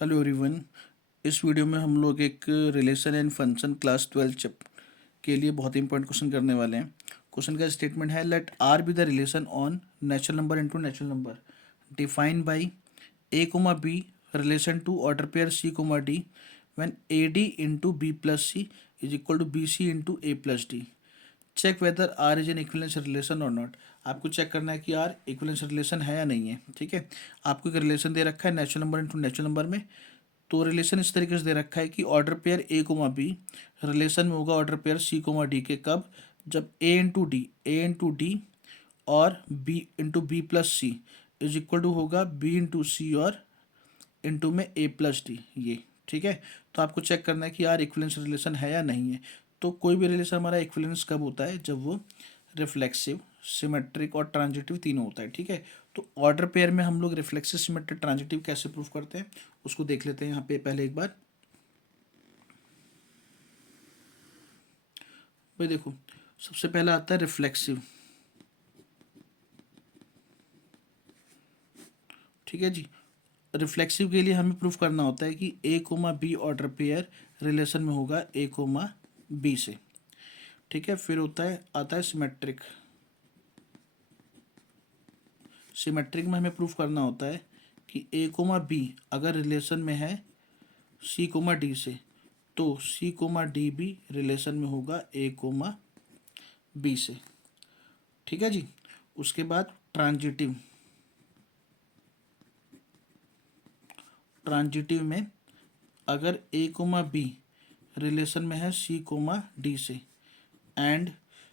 Hello everyone. इस video में हम लोग एक रिलेशन एंड फंक्शन क्लास 12 के लिए बहुत इंपॉर्टेंट क्वेश्चन करने वाले हैं। क्वेश्चन का स्टेटमेंट है, let R be the relation on natural number into natural number defined by A comma B relation to order pair C comma D when A D into B plus C is equal to B C into A plus D. Check whether R is an equivalence relation or not. आपको check करना है कि are equivalence relation है या नहीं है। ठीक है, आपको एक रिलेशन दे रखा है natural number into natural number में। तो रिलेशन इस तरीके से दे रखा है कि order pair A comma B relation में होगा order pair C comma D के कब, जब ए इंटू डी और B into B plus C is equal to होगा बी इंटू सी और इंटू में ए प्लस डी। ये ठीक है। तो आपको चेक करना है कि यार इक्विवेलेंस रिलेशन है या नहीं है। तो कोई भी रिलेशन हमारा इक्विवेलेंस कब होता है, जब वो रिफ्लेक्सिव, सिमेट्रिक और ट्रांजिटिव तीनों होता है। ठीक है। तो ऑर्डर पेयर में हम लोग रिफ्लेक्सिव, सिमेट्रिक, ट्रांजिटिव कैसे प्रूफ करते हैं उसको देख लेते हैं यहाँ पे पहले एक बार। भाई देखो, सबसे पहला आता है रिफ्लेक्सिव। ठीक है जी। रिफ्लेक्सिव के लिए हमें प्रूफ करना होता है कि a comma b order pair relation में होगा ए कोमा बी से। ठीक है। फिर आता है सिमेट्रिक। सिमेट्रिक में हमें प्रूफ करना होता है कि ए कोमा बी अगर रिलेशन में है सी कोमा डी से, तो सी कोमा डी भी रिलेशन में होगा ए कोमा बी से। ठीक है जी। उसके बाद ट्रांजिटिव। ट्रांजिटिव में अगर ए कोमा बी रिलेशन में है सी कोमा डी से and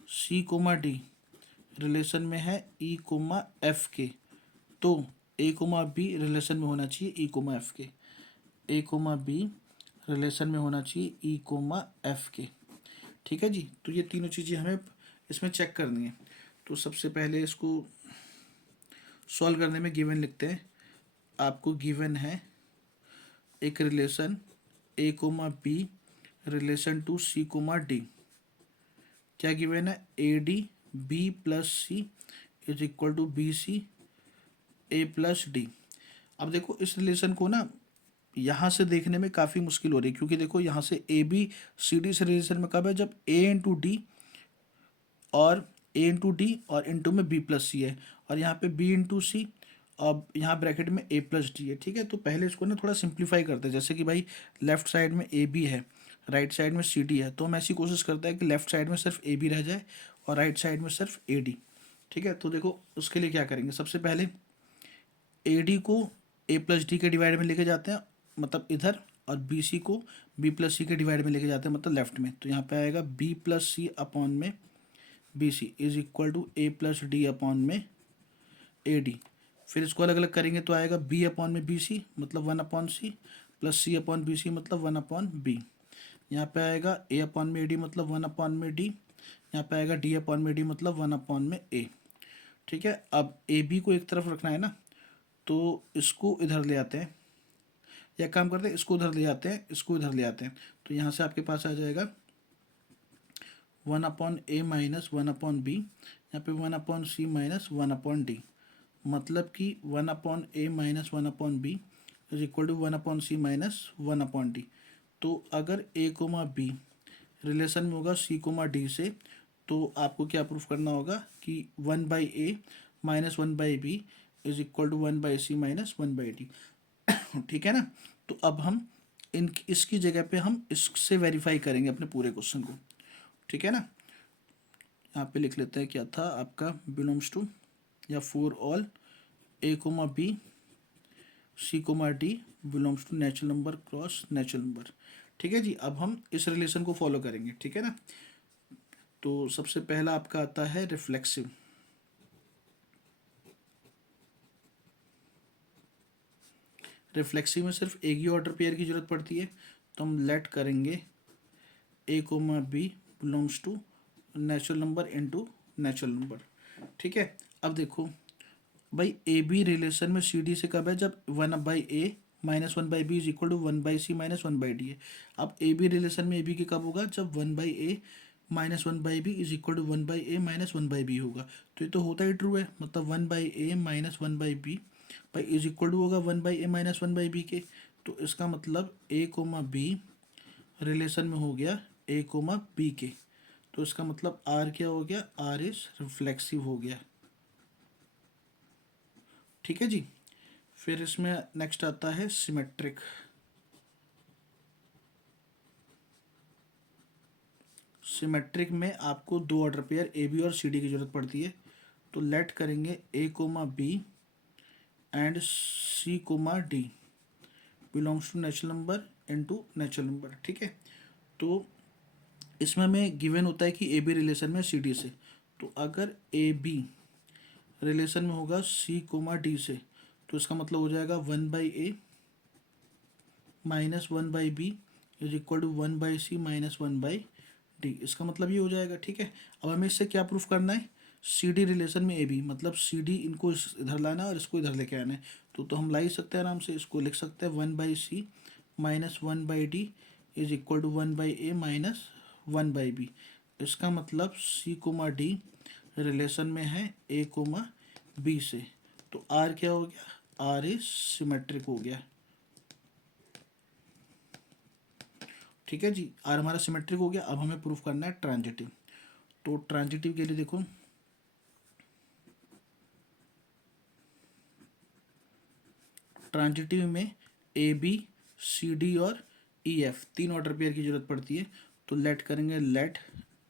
C comma D relation में है ई कोमा एफ के, तो ए कोमा बी रिलेशन में होना चाहिए ई कोमा एफ के। ए कोमा बी रिलेशन में होना चाहिए ई कोमा एफ के। ठीक है जी। तो ये तीनों चीज़ें हमें इसमें चेक करनी है। तो सबसे पहले इसको सॉल्व करने में गिवन लिखते हैं। आपको गिवन है एक relation A comma B relation to C comma D. क्या गिवन है? A D B plus C is equal to B C A plus D. अब देखो इस रिलेशन को ना यहाँ से देखने में काफ़ी मुश्किल हो रही है, क्योंकि देखो यहाँ से ए बी सी डी से रिलेशन में कब है, जब ए इंटू डी और ए इंटू डी और इंटू में बी प्लस सी है, और यहाँ पे बी इंटू सी और यहाँ ब्रैकेट में ए प्लस डी है। ठीक है। तो पहले इसको ना थोड़ा सिंप्लीफाई करते हैं। जैसे कि भाई लेफ्ट साइड में ए बी है, राइट साइड में सी डी है, तो हम ऐसी कोशिश करते हैं कि लेफ्ट साइड में सिर्फ ए बी रह जाए और राइट साइड में सिर्फ ए डी। ठीक है। तो देखो उसके लिए क्या करेंगे, सबसे पहले ए डी को ए प्लस डी के डिवाइड में लेके जाते हैं, मतलब इधर, और बी सी को बी प्लस सी के डिवाइड में लेके जाते हैं, मतलब लेफ्ट में। तो यहाँ पे आएगा बी प्लस सी अपॉन में B C is equal to A plus D upon में ए डी। फिर इसको अलग अलग करेंगे तो आएगा बी अपॉन में बी सी मतलब वन अपॉन सी, plus C upon B C मतलब वन अपॉन बी। यहाँ पे आएगा ए अपॉन में ए डी मतलब वन अपॉन में डी। यहाँ पे आएगा डी अपॉन में डी मतलब वन अपॉन में ए। ठीक है। अब ए बी को एक तरफ रखना है ना, तो इसको इधर ले आते हैं, या काम करते हैं इसको उधर ले आते हैं, इसको इधर ले आते हैं। तो यहाँ से आपके पास आ जाएगा one upon A minus one upon B, यहाँ पे one upon C minus one upon D, मतलब कि one upon A minus one upon B is equal to one upon C minus one upon D. तो अगर ए comma B relation में होगा सी comma D से, तो आपको क्या प्रूफ करना होगा कि one by A minus one by B is equal to one by C minus one by D. ठीक है ना। तो अब हम इसकी जगह पे हम इससे वेरीफाई करेंगे अपने पूरे क्वेश्चन को। ठीक है ना। यहाँ पे लिख लेते हैं क्या था आपका, बिलोंग्स टू या for all A comma B C comma D belongs to natural number cross natural number. ठीक है जी। अब हम इस रिलेशन को फॉलो करेंगे। ठीक है ना। तो सबसे पहला आपका आता है रिफ्लेक्सिव। रिफ्लेक्सिव में सिर्फ एक ही ऑर्डर पेयर की जरूरत पड़ती है, तो हम लेट करेंगे a comma b belongs to natural number into natural number. ठीक है। अब देखो भाई ए बी रिलेशन में सी डी से कब है, जब one by A minus one by B is equal to one by C minus one by D है। अब ए बी रिलेशन में ए बी के कब होगा, जब one by A minus one by B is equal to one by A minus one by B होगा। तो ये तो होता ही ट्रू है, मतलब one by A minus one by B भाई इज इक्वल टू होगा one by A minus one by B के। तो इसका मतलब ए कोमा बी रिलेशन में हो गया ए कोमा बी के, तो इसका मतलब आर क्या हो गया, आर इज रिफ्लेक्सिव हो गया। ठीक है जी। फिर इसमें नेक्स्ट आता है सिमेट्रिक। सिमेट्रिक में आपको दो ऑर्डर पेयर ए बी और सी डी की जरूरत पड़ती है। तो लेट करेंगे a comma b and C comma D belongs to natural number into natural number. ठीक है। तो इसमें हमें गिवन होता है कि ए बी रिलेशन में सी डी से, तो अगर ए बी रिलेशन में होगा सी कोमा डी से, तो इसका मतलब हो जाएगा 1/a minus 1/b is equal to 1/c minus 1/d। इसका मतलब ये हो जाएगा। ठीक है। अब हमें इससे क्या प्रूफ करना है, सी डी रिलेशन में ए बी, मतलब सी डी इनको इधर लाना है और इसको इधर लेके आना है। तो हम ला ही सकते हैं आराम से, इसको लिख सकते हैं 1/c minus 1/d is equal to 1/a minus 1/b। इसका मतलब सी कोमा डी रिलेशन में है ए कोमा बी से, तो आर क्या हो गया, आर इज सिमेट्रिक हो गया। ठीक है जी, आर हमारा सिमेट्रिक हो गया। अब हमें प्रूफ करना है ट्रांजिटिव। तो ट्रांजिटिव के लिए देखो, ट्रांजिटिव में ए बी सी डी और ई एफ तीन ऑर्डर पेयर की जरूरत पड़ती है। तो लेट करेंगे, let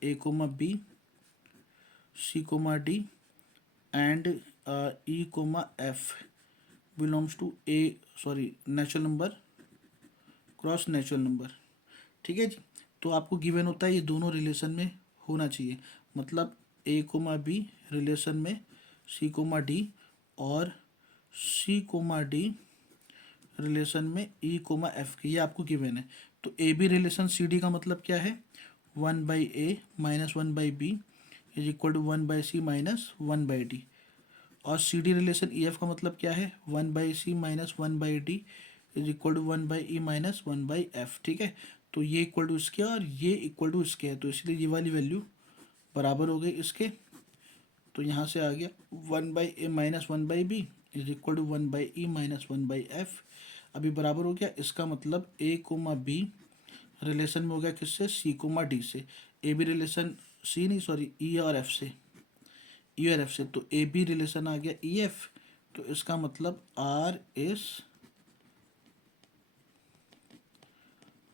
A comma B C comma D and E comma F belongs to A sorry natural number cross natural number. ठीक है जी। तो आपको गिवन होता है ये दोनों रिलेशन में होना चाहिए, मतलब ए कोमा बी रिलेशन में सी कोमा डी और सी कोमा डी रिलेशन में ई कोमा एफ के, ये आपको गिवन है। तो A B relation C D का मतलब क्या है, 1/a minus 1/b is equal to 1/c minus 1/d। और C D relation E F का मतलब क्या है, 1/c minus 1/d is equal to 1/e minus 1/f। ठीक है। तो ये इक्वल टू इसके और ये इक्वल टू इसके है, तो इसलिए ये वाली वैल्यू बराबर हो गई इसके। तो यहाँ से आ गया 1/a minus 1/b is equal to 1/e minus 1/f। अभी बराबर हो गया। इसका मतलब ए कोमा बी रिलेशन में हो गया किससे, सी कोमा डी से। ए बी रिलेशन सी नहीं सॉरी ई और एफ से, ई और एफ से। तो ए बी रिलेशन आ गया ई एफ, तो इसका मतलब आर इज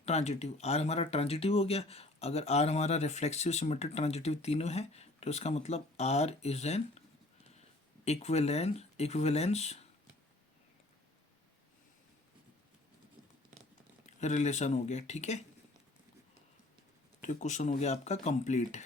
ट्रांजिटिव। आर हमारा ट्रांजिटिव हो गया। अगर आर हमारा रिफ्लेक्सिव सिमेट्रिक ट्रांजिटिव तीनों है, तो इसका मतलब R is an equivalence relation हो गया। ठीक है। तो क्वेश्चन हो गया आपका कंप्लीट।